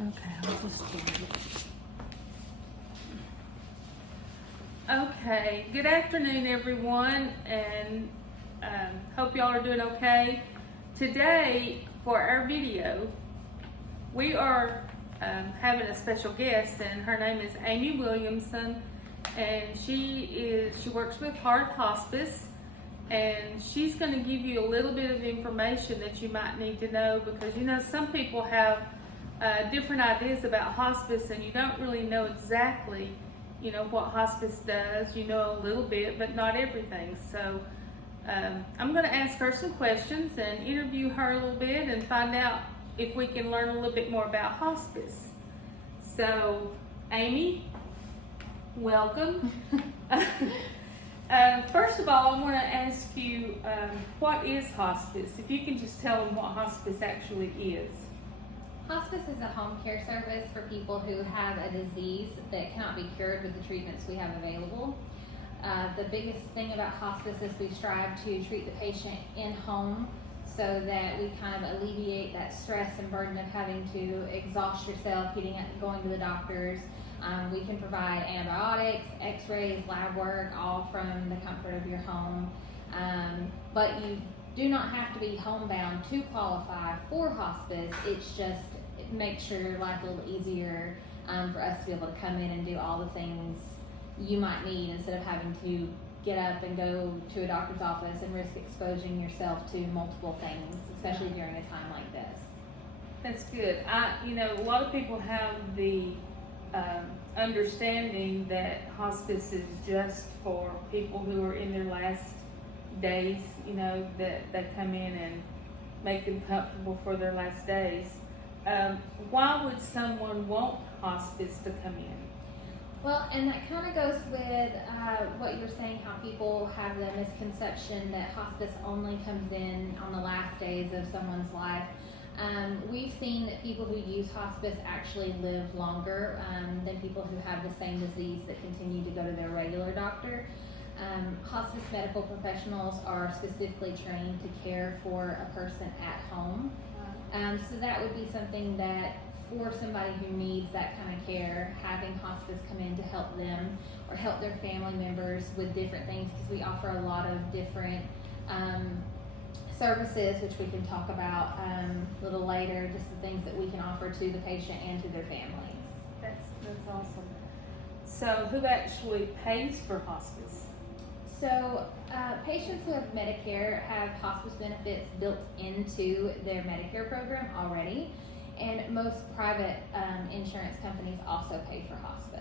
Okay, I'll just start it. Okay, good afternoon, everyone, and hope y'all are doing okay. Today, for our video, we are having a special guest, and her name is Amy Williamson, and she works with Hospice, and she's going to give you a little bit of information that you might need to know, because some people have different ideas about hospice, and you don't really know exactly what hospice does. You know a little bit, but not everything. So I'm going to ask her some questions and interview her a little bit and find out if we can learn a little bit more about hospice. So, Amy, welcome. First of all, I want to ask you, what is hospice? If you can just tell them what hospice actually is. Hospice is a home care service for people who have a disease that cannot be cured with the treatments we have available. The biggest thing about hospice is we strive to treat the patient in home so that we kind of alleviate that stress and burden of having to exhaust yourself, going to the doctors. We can provide antibiotics, x-rays, lab work, all from the comfort of your home. But you do not have to be homebound to qualify for hospice. It makes your life a little easier for us to be able to come in and do all the things you might need instead of having to get up and go to a doctor's office and risk exposing yourself to multiple things, especially during a time like this. That's good. A lot of people have the understanding that hospice is just for people who are in their last days, that they come in and make them comfortable for their last days. Why would someone want hospice to come in? Well, and that kind of goes with what you're saying, how people have the misconception that hospice only comes in on the last days of someone's life. We've seen that people who use hospice actually live longer than people who have the same disease that continue to go to their regular doctor. Hospice medical professionals are specifically trained to care for a person at home. So that would be something that for somebody who needs that kind of care, having hospice come in to help them or help their family members with different things, because we offer a lot of different services, which we can talk about a little later, just the things that we can offer to the patient and to their families. That's awesome. So who actually pays for hospice? So patients who have Medicare have hospice benefits built into their Medicare program already, and most private insurance companies also pay for hospice.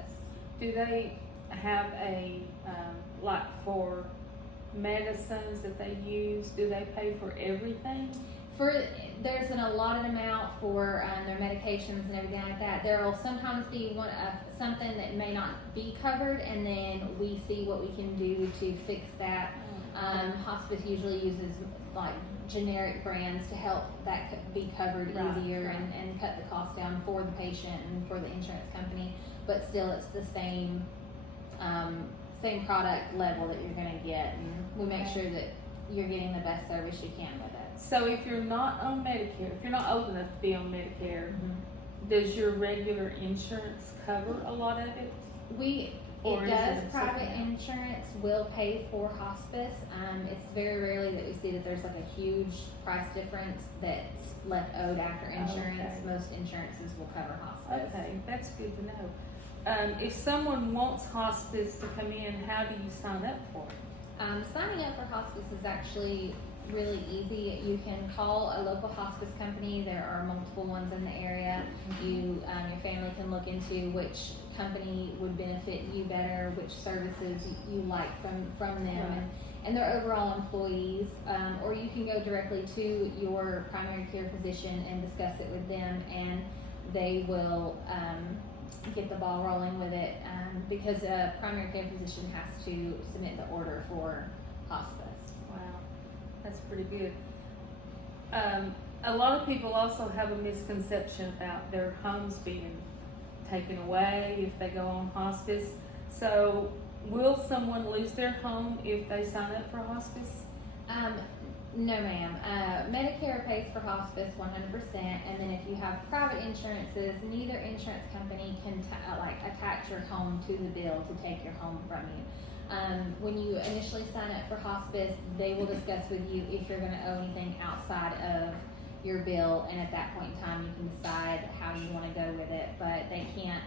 Do they have like for medicines that they use, do they pay for everything? There's an allotted amount for their medications and everything like that. There will sometimes be something that may not be covered, and then we see what we can do to fix that. Hospice usually uses like generic brands to help that be covered easier and cut the cost down for the patient and for the insurance company, but still it's the same product level that you're going to get, and we make sure that you're getting the best service you can with it. So if you're not on Medicare, if you're not old enough to be on Medicare, does your regular insurance cover a lot of it? It does. Private insurance will pay for hospice. It's very rarely that we see that there's like a huge price difference that's left owed after insurance. Okay. Most insurances will cover hospice. Okay, that's good to know. If someone wants hospice to come in, how do you sign up for it? Signing up for hospice is actually really easy. You can call a local hospice company. There are multiple ones in the area. Your family can look into which company would benefit you better, which services you like from them, and their overall employees. Or you can go directly to your primary care physician and discuss it with them, and they will get the ball rolling with it, because a primary care physician has to submit the order for hospice. Wow, that's pretty good. A lot of people also have a misconception about their homes being taken away if they go on hospice. So will someone lose their home if they sign up for hospice? No, ma'am. Medicare pays for hospice 100%, and then if you have private insurances, neither insurance company can attach your home to the bill to take your home from you. When you initially sign up for hospice, they will discuss with you if you're going to owe anything outside of your bill, and at that point in time, you can decide how you want to go with it, but they can't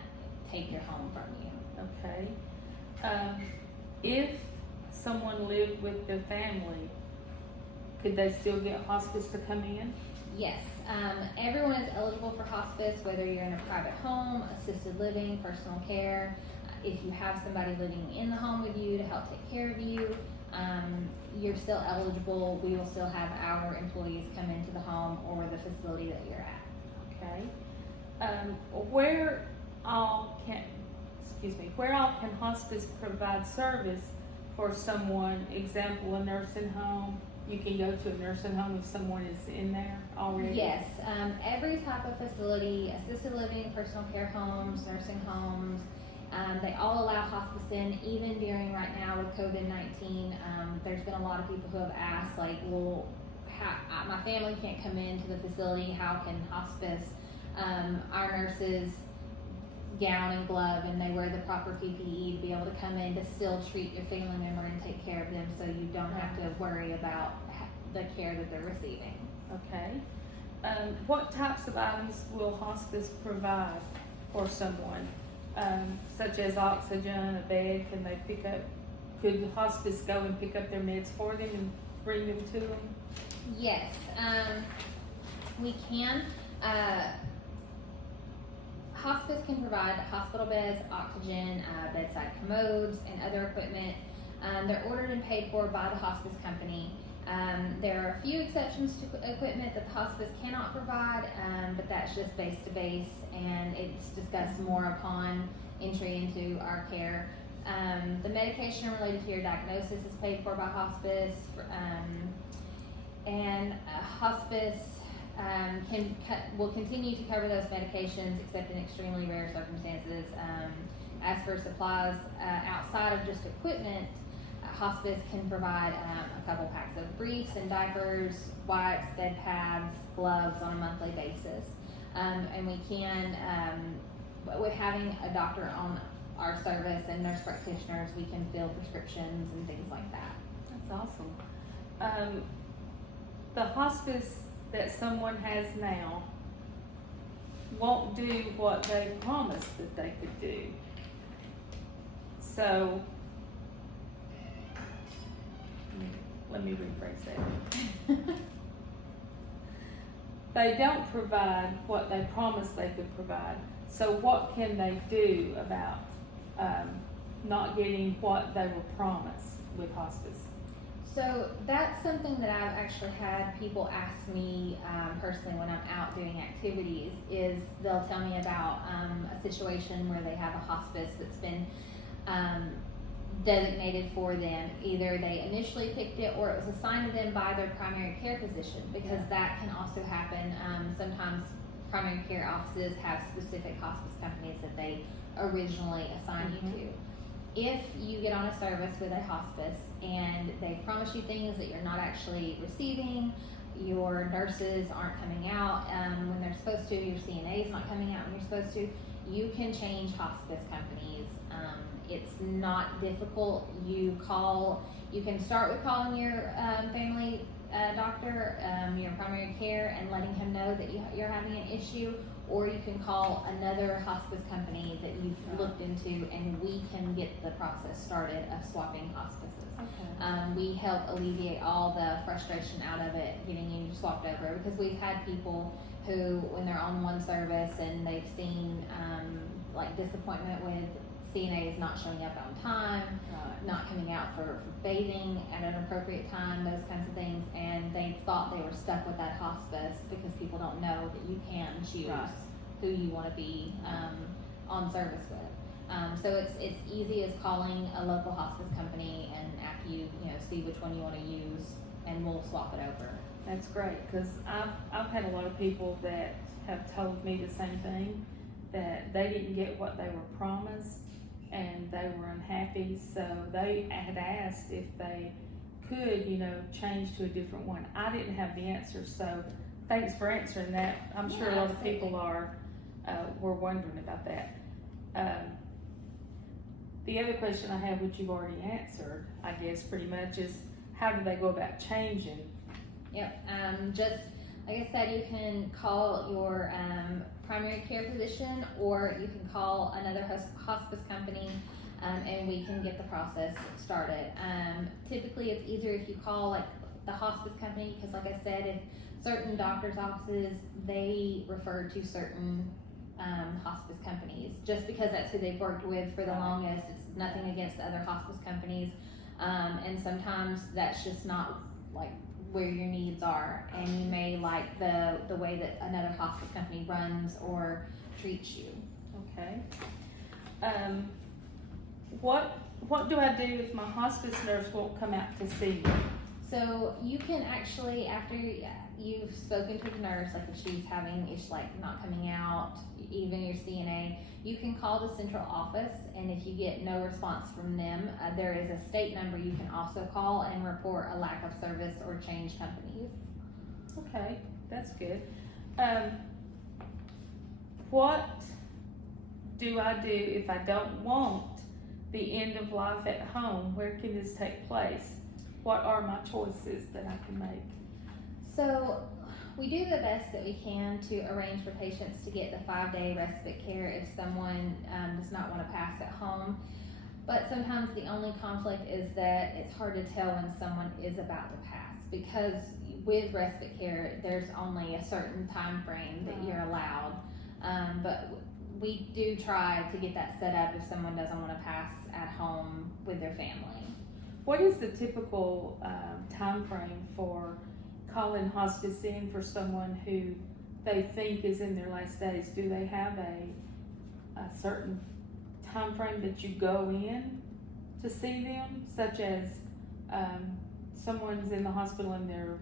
take your home from you. Okay. If someone lived with their family, could they still get hospice to come in? Yes, everyone is eligible for hospice, whether you're in a private home, assisted living, personal care. If you have somebody living in the home with you to help take care of you, you're still eligible. We will still have our employees come into the home or the facility that you're at. Okay. Where all can hospice provide service for someone? Example, a nursing home. You can go to a nursing home if someone is in there already? Yes, every type of facility, assisted living, personal care homes, nursing homes, they all allow hospice in, even during right now with COVID-19. There's been a lot of people who have asked, like, well, my family can't come into the facility, how can hospice? Our nurses gown and glove, and they wear the proper PPE to be able to come in to still treat your family member and take care of them, so you don't have to worry about the care that they're receiving. Okay. What types of items will hospice provide for someone, such as oxygen, a bed? Could hospice go and pick up their meds for them and bring them to them? Yes, we can. Hospice can provide hospital beds, oxygen, bedside commodes, and other equipment. They're ordered and paid for by the hospice company. There are a few exceptions to equipment that the hospice cannot provide, but that's just base to base, and it's discussed more upon entry into our care. The medication related to your diagnosis is paid for by hospice, and hospice will continue to cover those medications except in extremely rare circumstances. As for supplies outside of just equipment, hospice can provide a couple packs of briefs and diapers, wipes, bed pads, gloves on a monthly basis. And we can, with having a doctor on our service and nurse practitioners, we can fill prescriptions and things like that. That's awesome. The hospice that someone has now won't do what they promised that they could do. So, let me rephrase that. They don't provide what they promised they could provide. So what can they do about not getting what they were promised with hospice? So that's something that I've actually had people ask me personally when I'm out doing activities, is they'll tell me about a situation where they have a hospice that's been designated for them. Either they initially picked it or it was assigned to them by their primary care physician, because that can also happen. Sometimes primary care offices have specific hospice companies that they originally assigned you to. If you get on a service with a hospice and they promise you things that you're not actually receiving, your nurses aren't coming out when they're supposed to, your CNA's not coming out when you're supposed to, you can change hospice companies. It's not difficult. You can start with calling your family doctor, your primary care, and letting him know that you're having an issue, or you can call another hospice company that you've looked into, and we can get the process started of swapping hospices. Okay. We help alleviate all the frustration out of it, getting you swapped over, because we've had people who, when they're on one service and they've seen like disappointment with CNAs not showing up on time, not coming out for bathing at an appropriate time, those kinds of things, and they thought they were stuck with that hospice because people don't know that you can choose who you want to be on service with. So it's easy as calling a local hospice company, and after you see which one you want to use, and we'll swap it over. That's great, because I've had a lot of people that have told me the same thing, that they didn't get what they were promised and they were unhappy, so they had asked if they could, change to a different one. I didn't have the answer, so thanks for answering that. I'm sure a lot of people were wondering about that. The other question I have, which you've already answered, I guess pretty much, is how do they go about changing? Yep. Just like I said, you can call your primary care physician, or you can call another hospice company, and we can get the process started. Typically, it's easier if you call like the hospice company, because like I said, if certain doctors' offices, they refer to certain hospice companies, just because that's who they've worked with for the longest. It's nothing against the other hospice companies, and sometimes that's just not like where your needs are, and you may like the way that another hospice company runs or treats you. Okay. What do I do if my hospice nurse won't come out to see me? So you can actually, after you've spoken to the nurse, like if she's having issues like not coming out, even your CNA, you can call the central office, and if you get no response from them, there is a state number you can also call and report a lack of service or change companies. Okay, that's good. What do I do if I don't want the end of life at home? Where can this take place? What are my choices that I can make? So we do the best that we can to arrange for patients to get the 5-day respite care if someone does not want to pass at home. But sometimes the only conflict is that it's hard to tell when someone is about to pass, because with respite care, there's only a certain time frame that you're allowed. But we do try to get that set up if someone doesn't want to pass at home with their family. What is the typical time frame for calling hospice in for someone who they think is in their last days? Do they have a certain time frame that you go in to see them, such as someone's in the hospital and they're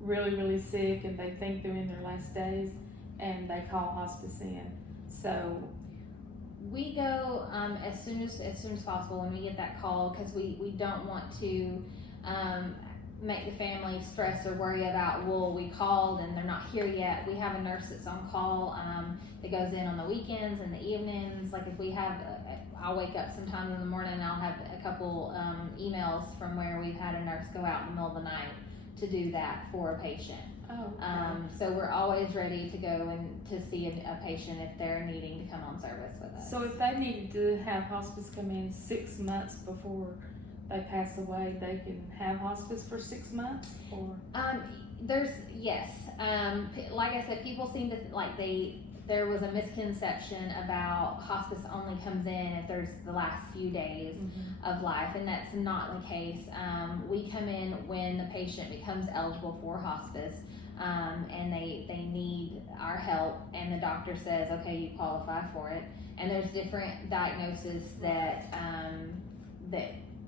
really, really sick and they think they're in their last days and they call hospice in? So we go as soon as possible when we get that call, because we don't want to make the family stress or worry about, well, we called and they're not here yet. We have a nurse that's on call that goes in on the weekends and the evenings. Like if we have, I'll wake up sometime in the morning and I'll have a couple emails from where we've had a nurse go out in the middle of the night to do that for a patient. Oh, okay. So we're always ready to go and to see a patient if they're needing to come on service with us. So if they needed to have hospice come in 6 months before they pass away, they can have hospice for 6 months? Or Yes. Like I said, people seem to there was a misconception about hospice only comes in if there's the last few days of life, and that's not the case. We come in when the patient becomes eligible for hospice, and they need our help, and the doctor says, okay, you qualify for it. And there's different diagnoses that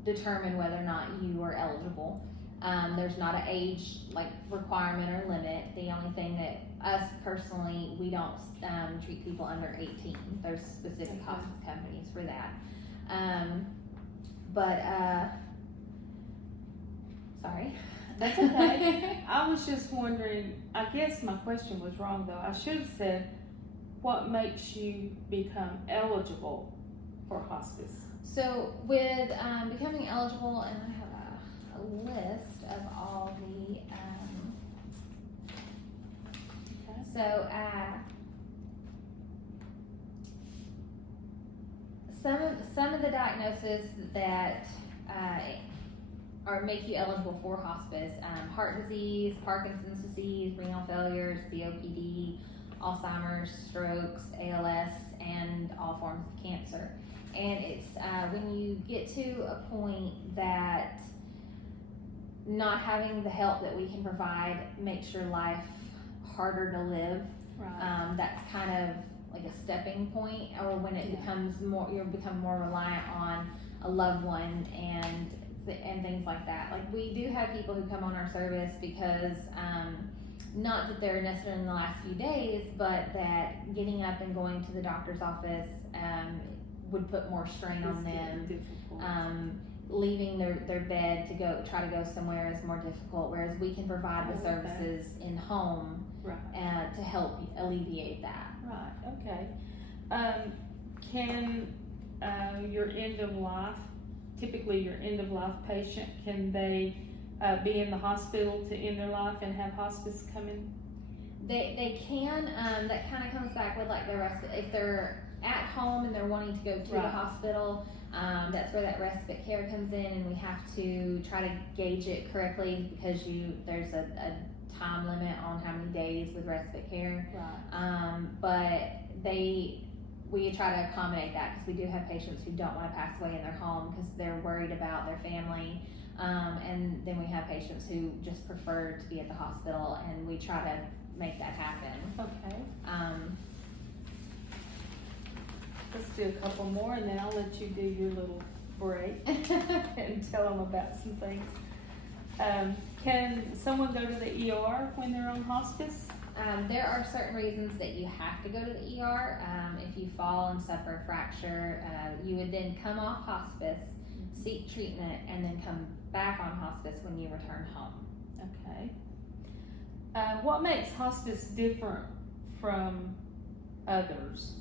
determine whether or not you are eligible. There's not an age requirement or limit. The only thing that us personally, we don't treat people under 18. There's specific hospice companies for that. Sorry. That's okay. I was just wondering, I guess my question was wrong though. I should have said, what makes you become eligible for hospice? So with becoming eligible, and I have a list of all the, some of the diagnoses that make you eligible for hospice: heart disease, Parkinson's disease, renal failure, COPD, Alzheimer's, strokes, ALS, and all forms of cancer. And it's when you get to a point that not having the help that we can provide makes your life harder to live. Right. That's kind of like a stepping point, or when it becomes more, you become more reliant on a loved one and things like that. Like we do have people who come on our service because not that they're necessarily in the last few days, but that getting up and going to the doctor's office would put more strain on them. leaving their bed to try to go somewhere is more difficult, whereas we can provide the Okay. services in home Right. to help alleviate that. Right. Okay. Can your typically your end of life patient, can they be in the hospital to end their life and have hospice come in? They can, that kind of comes back with like the respite. If they're at home and they're wanting to go to the Right. hospital, that's where that respite care comes in, and we have to try to gauge it correctly because there's a time limit on how many days with respite care. Right. But we try to accommodate that because we do have patients who don't want to pass away in their home because they're worried about their family. And then we have patients who just prefer to be at the hospital, and we try to make that happen. Okay. Um, Let's do a couple more, and then I'll let you do your little break and tell them about some things. Can someone go to the ER when they're on hospice? There are certain reasons that you have to go to the ER. If you fall and suffer a fracture, you would then come off hospice, seek treatment, and then come back on hospice when you return home. Okay. What makes hospice different from others?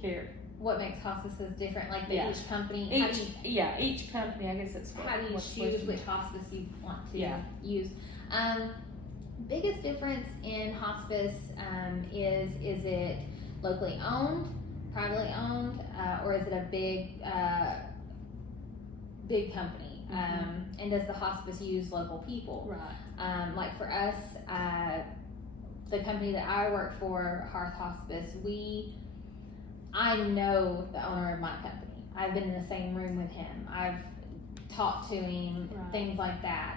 Care. What makes hospices different? Like Yeah. each company, Each company, I guess that's what. how do you what's choose listed. which hospice you want to Yeah. use? Biggest difference in hospice is it locally owned, privately owned, or is it a big company? And does the hospice use local people? Right. Like for us, the company that I work for, Hearth Hospice, I know the owner of my company. I've been in the same room with him. I've talked to him, Right. things like that.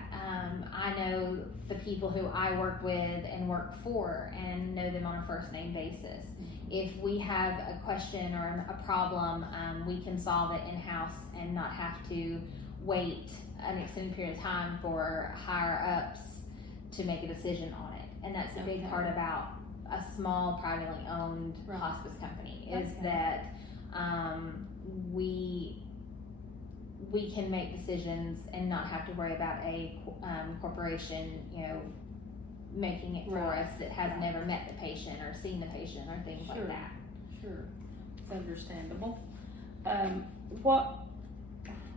I know the people who I work with and work for and know them on a first name basis. If we have a question or a problem, we can solve it in-house and not have to wait an extended period of time for higher ups to make a decision on it. And that's a big Okay. part about a small privately owned Right. hospice company is Okay. that we can make decisions and not have to worry about a corporation, making it for Right. us that has Right. never met the patient or seen the patient or things Sure. like that. Sure. It's understandable.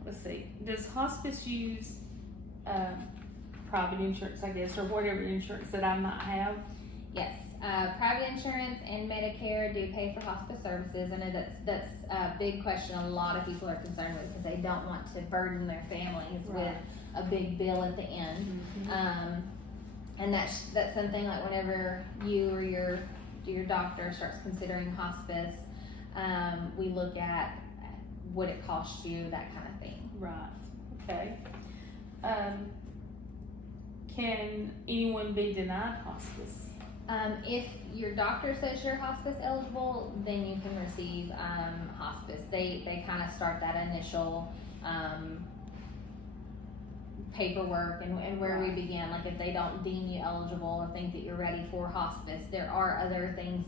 Let's see, does hospice use private insurance, I guess, or whatever insurance that I might have? Yes, private insurance and Medicare do pay for hospice services. I know that's a big question a lot of people are concerned with because they don't want to burden their families Right. with a big bill at the end. And that's something like whenever you or your doctor starts considering hospice, we look at what it costs you, that kind of thing. Right, okay. Can anyone be denied hospice? If your doctor says you're hospice eligible, then you can receive hospice. They kind of start that initial paperwork and where we Right. begin. Like if they don't deem you eligible or think that you're ready for hospice, there are other things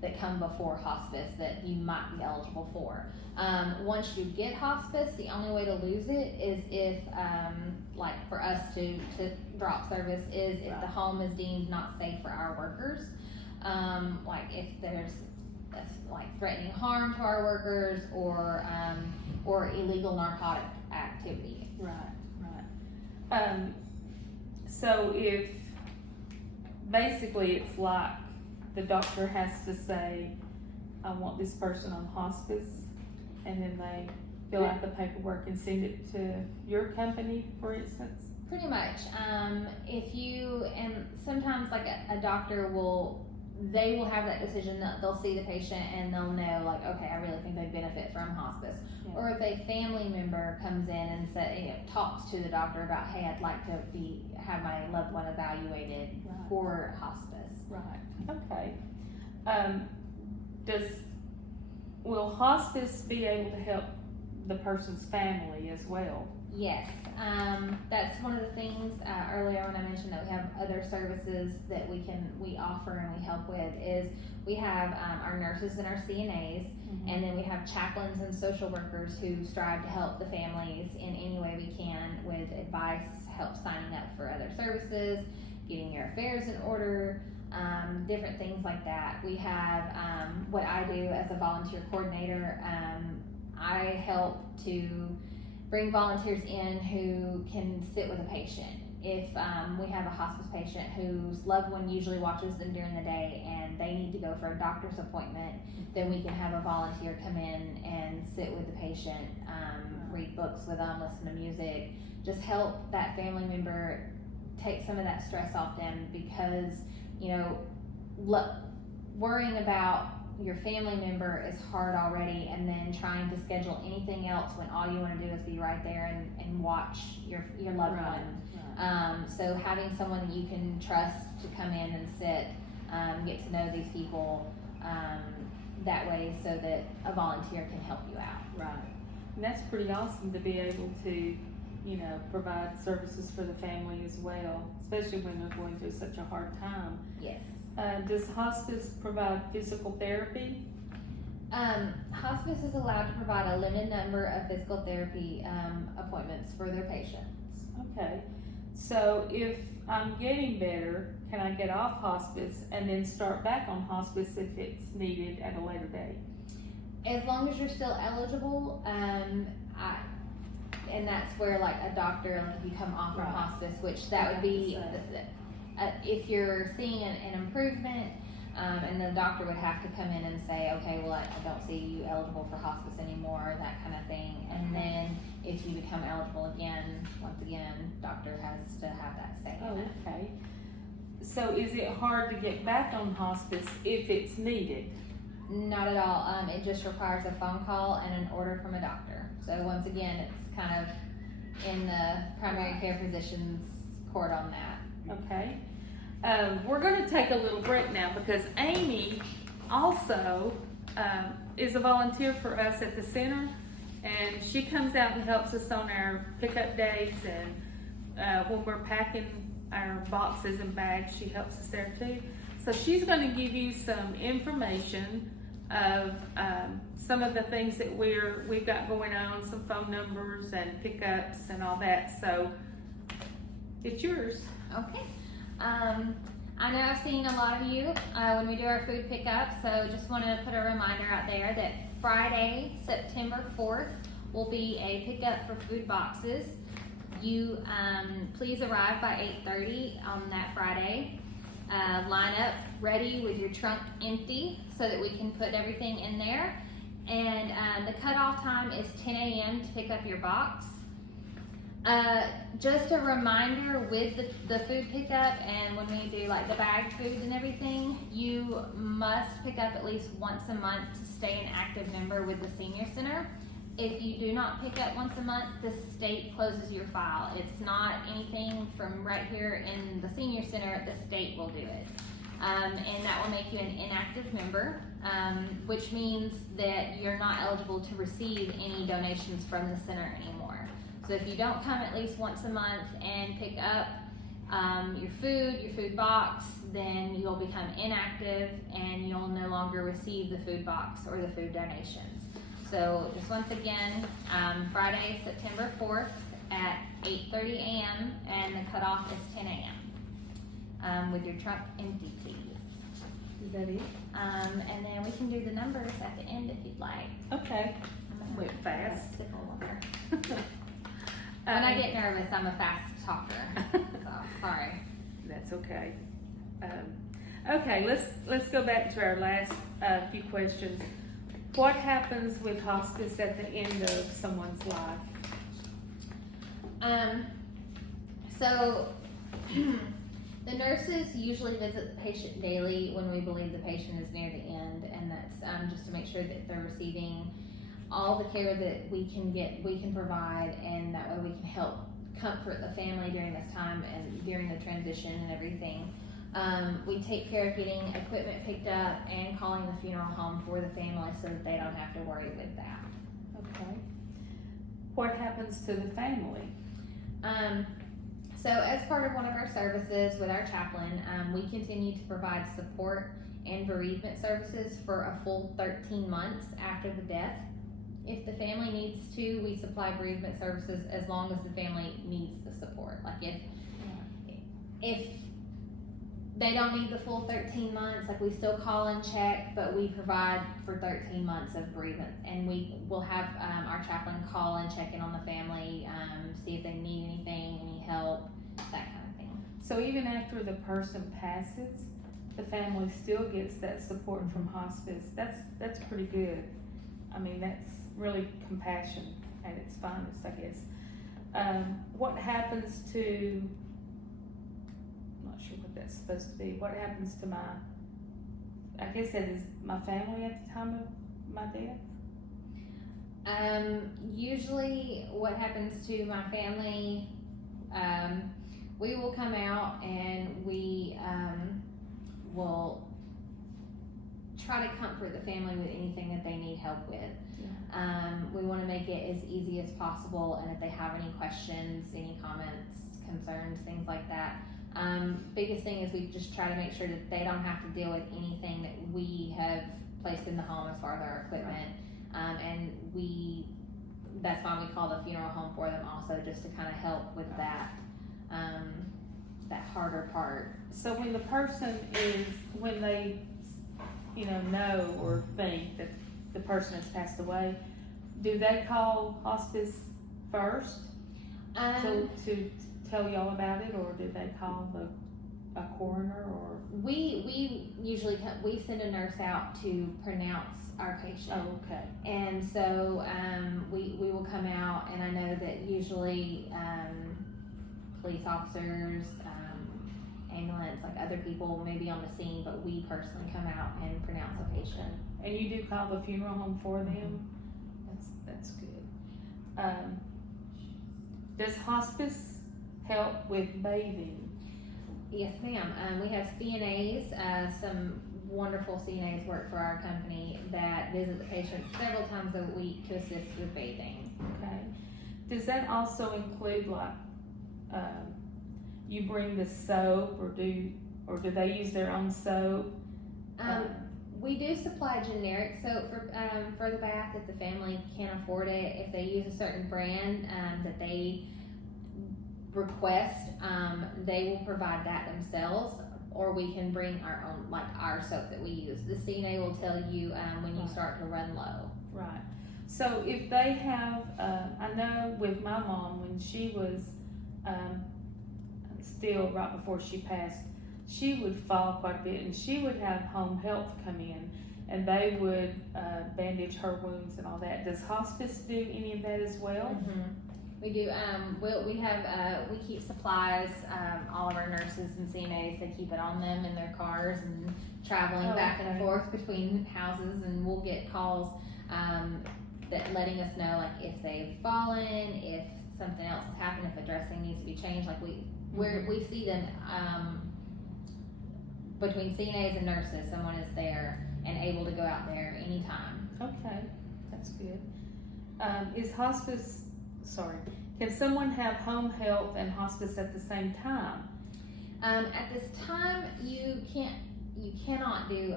that come before hospice that you might be eligible for. Once you get hospice, the only way to lose it is if, like for us to drop service is if the home is deemed not safe for our workers. Like if there's like threatening harm to our workers or illegal narcotic activity. Right. So if basically it's like the doctor has to say, I want this person on hospice, and then they fill out the paperwork and send it to your company, for instance? Pretty much. If you, and sometimes like a doctor they will have that decision that they'll see the patient and they'll know like, okay, I really think they benefit from hospice. Yeah. Or if a family member comes in and talks to the doctor about, hey, I'd like to have my loved one evaluated Right. for hospice. Right, okay. Will hospice be able to help the person's family as well? Yes, that's one of the things earlier when I mentioned that we have other services that we offer and we help with is we have our nurses and our CNAs, and then we have have chaplains and social workers who strive to help the families in any way we can with advice, help signing up for other services, getting your affairs in order, different things like that. We have what I do as a volunteer coordinator. I help to bring volunteers in who can sit with a patient. If we have a hospice patient whose loved one usually watches them during the day and they need to go for a doctor's appointment, then we can have a volunteer come in and sit with the patient, read books with them, listen to music, just help that family member take some of that stress off them, because, you know, worrying about your family member is hard already, and then trying to schedule anything else when all you want to do is be right there and watch your loved one. So having someone that you can trust to come in and sit, get to know these people that way, so that a volunteer can help you out. Right. And that's pretty awesome to be able to, you know, provide services for the family as well, especially when they're going through such a hard time. Yes. Does hospice provide physical therapy? Hospice is allowed to provide a limited number of physical therapy appointments for their patients. Okay. So if I'm getting better, can I get off hospice and then start back on hospice if it's needed at a later date? As long as you're still eligible, and that's where, like, a doctor, like, if you come off from hospice, which that would be if you're seeing an improvement, and the doctor would have to come in and say, okay, well, I don't see you eligible for hospice anymore, that kind of thing. And then if you become eligible again, once again, doctor has to have that say. Oh, okay. So is it hard to get back on hospice if it's needed? Not at all. It just requires a phone call and an order from a doctor. So once again, it's kind of in the primary care physician's court on that. Okay. We're going to take a little break now, because Amy also is a volunteer for us at the center, and she comes out and helps us on our pickup days, and when we're packing our boxes and bags, she helps us there too. So she's going to give you some information of some of the things that we've got going on, some phone numbers and pickups and all that. So it's yours. Okay. I know I've seen a lot of you when we do our food pickup, so just want to put a reminder out there that Friday, September 4th, will be a pickup for food boxes. You please arrive by 8:30 on that Friday. Line up ready with your trunk empty so that we can put everything in there. And the cutoff time is 10 a.m. to pick up your box. Just a reminder with the food pickup, and when we do like the bagged foods and everything, you must pick up at least once a month to stay an active member with the senior center. If you do not pick up once a month, the state closes your file. It's not anything from right here in the senior center, the state will do it. And that will make you an inactive member, which means that you're not eligible to receive any donations from the center anymore. So if you don't come at least once a month and pick up your food box, then you'll become inactive and you'll no longer receive the food box or the food donations. So just once again, Friday, September 4th at 8:30 a.m. and the cutoff is 10 a.m. With your trunk empty, please. Is that it? And then we can do the numbers at the end if you'd like. Okay. Went fast. Sip a water. When I get nervous, I'm a fast talker. So, sorry. That's okay. Okay, let's go back to our last few questions. What happens with hospice at the end of someone's life? So the nurses usually visit the patient daily when we believe the patient is near the end, and that's just to make sure that they're receiving all the care that we can provide, and that way we can help comfort the family during this time and during the transition and everything. We take care of getting equipment picked up and calling the funeral home for the family so that they don't have to worry with that. Okay. What happens to the family? So as part of one of our services with our chaplain, we continue to provide support and bereavement services for a full 13 months after the death. If the family needs to, we supply bereavement services as long as the family needs the support. Like if they don't need the full 13 months, like we still call and check, but we provide for 13 months of bereavement, and we will have our chaplain call and check in on the family, see if they need anything, any help, that kind of thing. So even after the person passes, the family still gets that support from hospice. That's pretty good. I mean, that's really compassion at its finest, I guess. What happens to, I'm not sure what that's supposed to be, what happens to I guess that is my family at the time of my death? Usually what happens to my family, we will come out and we will try to comfort the family with anything that they need help with. We want to make it as easy as possible, and if they have any questions, any comments, concerns, things like that, biggest thing is we just try to make sure that they don't have to deal with anything that we have placed in the home as far as our equipment. And that's why we call the funeral home for them also, just to kind of help with that harder part. So when the person when they, know or think that the person has passed away, do they call hospice first to tell y'all about it, or did they call a coroner, or? We usually we send a nurse out to pronounce our patient. Oh, okay. And so we will come out, and I know that usually police officers, ambulance, like other people may be on the scene, but we personally come out and pronounce a patient. And you do call the funeral home for them? That's good. Does hospice help with bathing? Yes, ma'am. We have CNAs, some wonderful CNAs work for our company that visit the patient several times a week to assist with bathing. Okay. Does that also include you bring the soap, or do they use their own soap? We do supply generic soap for the bath if the family can't afford it. If they use a certain brand that they request, they will provide that themselves, or we can bring our own, like our soap that we use. The CNA will tell you when you start to run low. Right. So if they have, I know with my mom, when she was still right before she passed, she would fall quite a bit, and she would have home health come in, and they would bandage her wounds and all that. Does hospice do any of that as well? Mm-hmm. We do. We keep supplies. All of our nurses and CNAs, they keep it on them in their cars and traveling back and forth between houses, and we'll get calls that letting us know, like if they've fallen, if something else has happened, if a dressing needs to be changed. Like we see them between CNAs and nurses. Someone is there and able to go out there anytime. Okay, that's good. Can someone have home health and hospice at the same time? At this time, you cannot do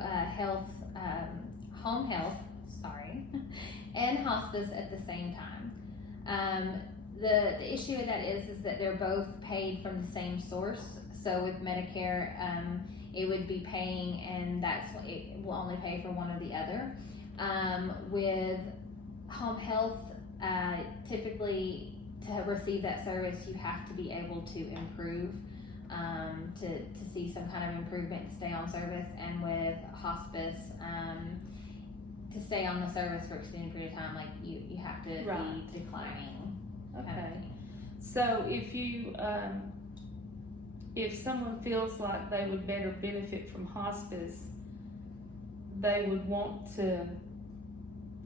home health, and hospice at the same time. The issue with that is that they're both paid from the same source. So with Medicare, it would be paying, and it will only pay for one or the other. With home health, typically to receive that service, you have to be able to improve, to see some kind of improvement and stay on service. And with hospice, to stay on the service for extended period of time, like you have to be declining. Okay. So if someone feels like they would better benefit from hospice, they would want to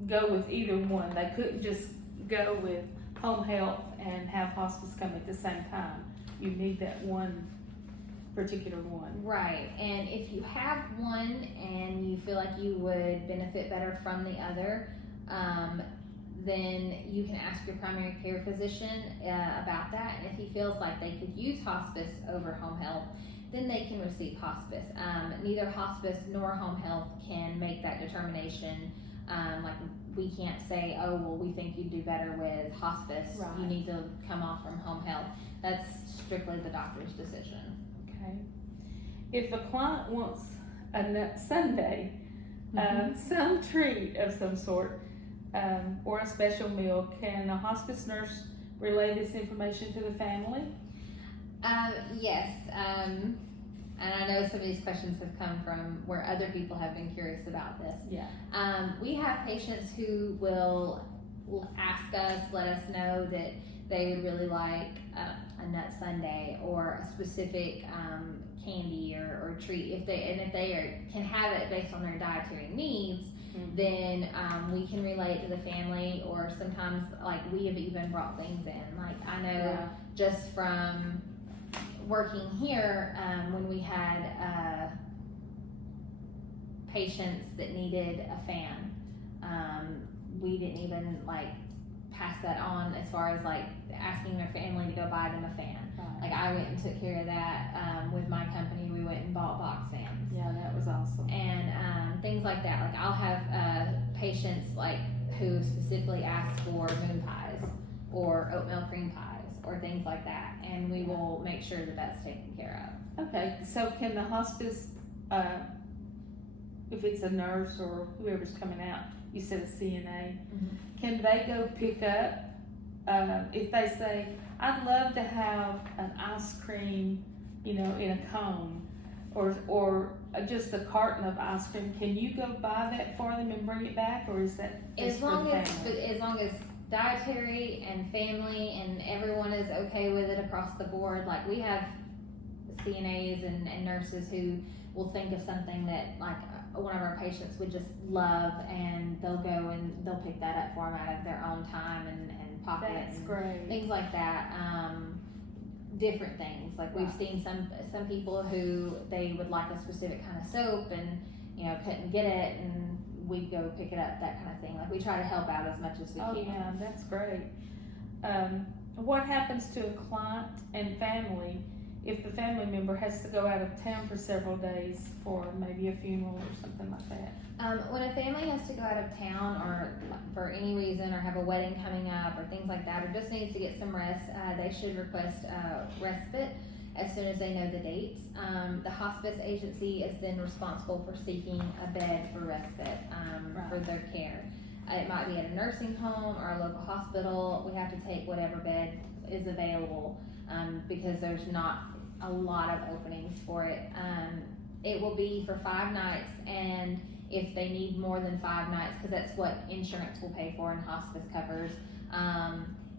go with either one. They couldn't just go with home health and have hospice come at the same time. You need that one particular one. Right. And if you have one and you feel like you would benefit better from the other, then you can ask your primary care physician about that. And if he feels like they could use hospice over home health, then they can receive hospice. Neither hospice nor home health can make that determination. Like we can't say, oh, well, we think you'd do better with hospice. Right. You need to come off from home health. That's strictly the doctor's decision. Okay. If a client wants a Sunday, some treat of some sort, or a special meal, can a hospice nurse relay this information to the family? Yes. And I know some of these questions have come from where other people have been curious about this. Yeah. We have patients who will ask us, let us know that they would really like a nut sundae or a specific candy or treat. If they can have it based on their dietary needs, then we can relay it to the family. Or sometimes, like, we have even brought things in. Like, I know just from working here, when we had patients that needed a fan, we didn't even pass that on as far as asking their family to go buy them a fan. Like, I went and took care of that with my company. We went and bought box fans. Yeah, that was awesome. And things like that. Like, I'll have patients who specifically ask for moon pies or oatmeal cream pies or things like that, and we will make sure that that's taken care of. Okay, so can the hospice, if it's a nurse or whoever's coming out, you said a CNA, can they go pick up, if they say, I'd love to have an ice cream, in a cone, or just a carton of ice cream, can you go buy that for them and bring it back, or is that just As long for the as family? dietary and family and everyone is okay with it across the board. Like, we have CNAs and nurses who will think of something that one of our patients would just love, and they'll go and they'll pick that up for them out of their own time and pocket. That's and great. things like that. Different things. Like, we've seen some people who they would like a specific kind of soap and couldn't get it, and we'd go pick it up, that kind of thing. Like, we try to help out as much as we can. Oh yeah, that's great. What happens to a client and family if the family member has to go out of town for several days for maybe a funeral or something like that? When a family has to go out of town or for any reason, or have a wedding coming up or things like that, or just needs to get some rest, they should request respite as soon as they know the dates. The hospice agency is then responsible for seeking a bed for respite for their care. It might be at a nursing home or a local hospital. We have to take whatever bed is available because there's not a lot of openings for it. It will be for 5 nights, and if they need more than 5 nights, because that's what insurance will pay for and hospice covers,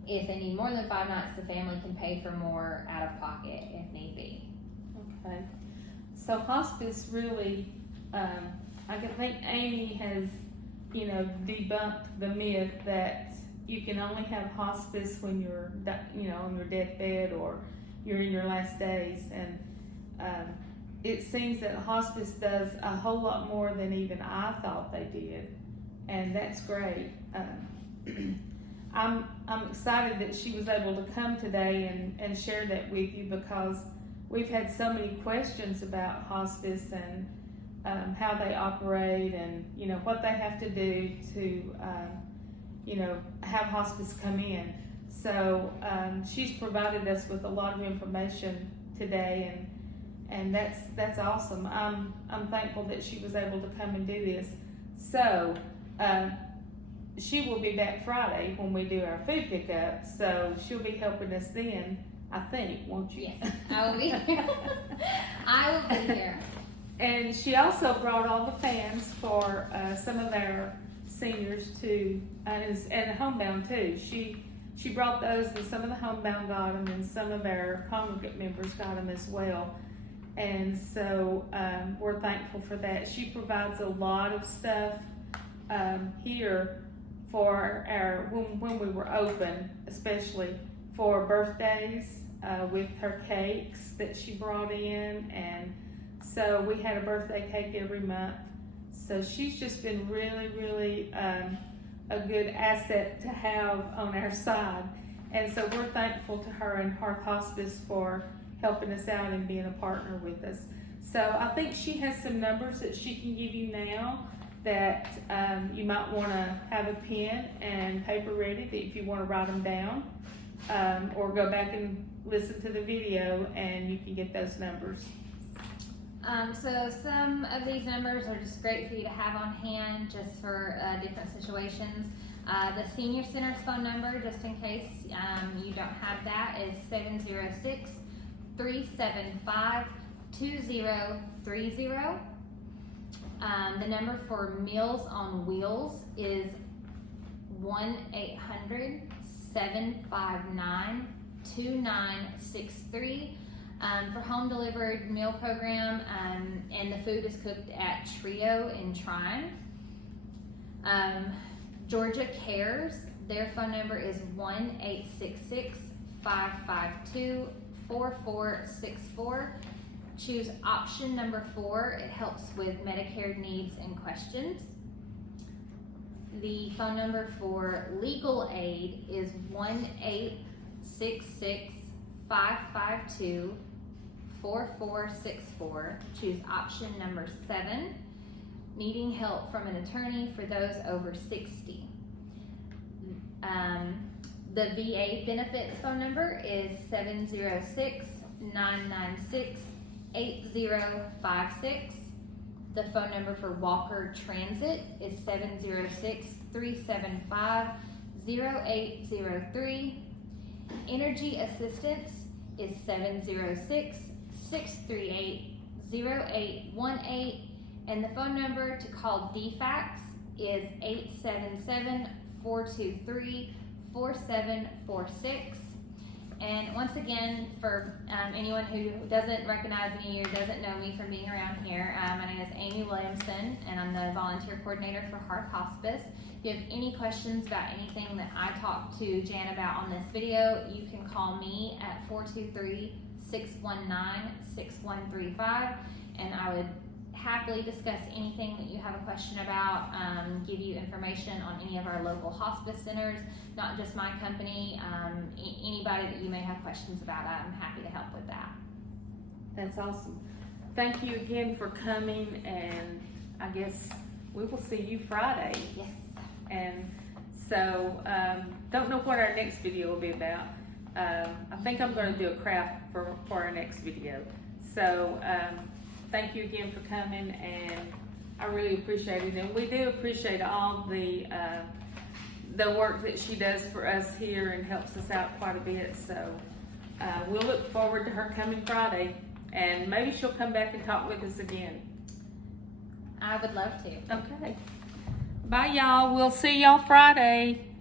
if they need more than 5 nights, the family can pay for more out of pocket if need be. Okay. So hospice really, I think Amy has, debunked the myth that you can only have hospice when you're, on your deathbed or you're in your last days. And it seems that hospice does a whole lot more than even I thought they did. And that's great. I'm excited that she was able to come today and share that with you, because we've had so many questions about hospice and how they operate and what they have to do to have hospice come in. So she's provided us with a lot of information today, and that's awesome. I'm thankful that she was able to come and do this. So she will be back Friday when we do our food pickup, so she'll be helping us then, I think, won't you? Yes, I will be here. I will be here. And she also brought all the fans for some of our seniors too, and homebound too. She brought those, and some of the homebound got them, and some of our congregate members got them as well. And so we're thankful for that. She provides a lot of stuff here for our when we were open, especially for birthdays with her cakes that she brought in, and so we had a birthday cake every month. So she's just been really, really a good asset to have on our side, and so we're thankful to her and Hearth Hospice for helping us out and being a partner with us. So I think she has some numbers that she can give you now that you might want to have a pen and paper ready if you want to write them down, or go back and listen to the video and you can get those numbers. So some of these numbers are just great for you to have on hand just for different situations. The Senior Center's phone number, just in case you don't have that, is 706-375-2030. The number for Meals on Wheels is 1-800-759-2963. For home delivered meal program, and the food is cooked at Trio in Trine. Georgia Cares, their phone number is 1-866-552-4464. Choose option number 4. It helps with Medicare needs and questions. The phone number for legal aid is 1-866-552-4464. Choose option number 7. Needing help from an attorney for those over 60. The VA benefits phone number is 706-996-8056. The phone number for Walker Transit is 706-375-0803. Energy assistance is 706-638-0818. And the phone number to call DFAX is 877-423-4746. And once again, for anyone who doesn't recognize me or doesn't know me from being around here, my name is Amy Williamson, and I'm the volunteer coordinator for Heart Hospice. If you have any questions about anything that I talked to Jan about on this video, you can call me at 423-619-6135, and I would happily discuss anything that you have a question about, give you information on any of our local hospice centers, not just my company, anybody that you may have questions about, I'm happy to help with that. That's awesome. Thank you again for coming, and I guess we will see you Friday. Yes. And so, don't know what our next video will be about. I think I'm going to do a craft for our next video. So, thank you again for coming, and I really appreciate it. And we do appreciate all the work that she does for us here and helps us out quite a bit. So we'll look forward to her coming Friday, and maybe she'll come back and talk with us again. I would love to. Okay. Bye, y'all. We'll see y'all Friday.